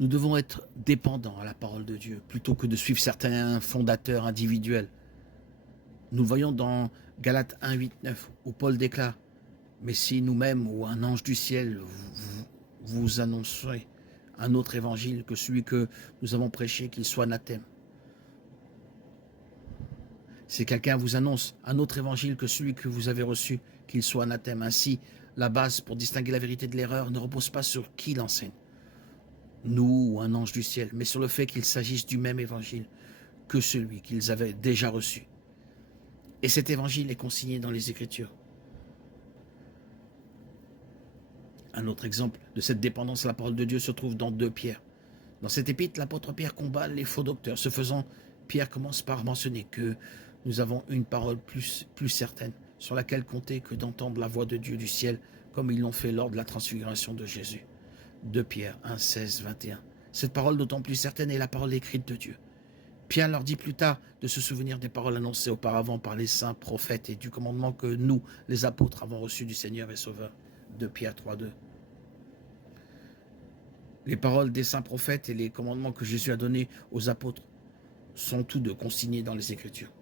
Nous devons être dépendants à la parole de Dieu plutôt que de suivre certains fondateurs individuels. Nous voyons dans Galates 1, 8, 9 où Paul déclare: mais si nous-mêmes ou un ange du ciel vous annoncerait un autre évangile que celui que nous avons prêché, qu'il soit anathème. Si quelqu'un vous annonce un autre évangile que celui que vous avez reçu, qu'il soit anathème. Ainsi, la base pour distinguer la vérité de l'erreur ne repose pas sur qui l'enseigne, nous ou un ange du ciel, mais sur le fait qu'il s'agisse du même évangile que celui qu'ils avaient déjà reçu. Et cet évangile est consigné dans les Écritures. Un autre exemple de cette dépendance à la parole de Dieu se trouve dans 2 Pierre. Dans cette épître, l'apôtre Pierre combat les faux docteurs. Ce faisant, Pierre commence par mentionner que nous avons une parole plus certaine sur laquelle compter que d'entendre la voix de Dieu du ciel, comme ils l'ont fait lors de la transfiguration de Jésus. 2 Pierre 1, 16, 21. Cette parole d'autant plus certaine est la parole écrite de Dieu. Pierre leur dit plus tard de se souvenir des paroles annoncées auparavant par les saints prophètes et du commandement que nous, les apôtres, avons reçu du Seigneur et Sauveur. 2 Pierre 3, 2. Les paroles des saints prophètes et les commandements que Jésus a donnés aux apôtres sont tous deux consignés dans les Écritures.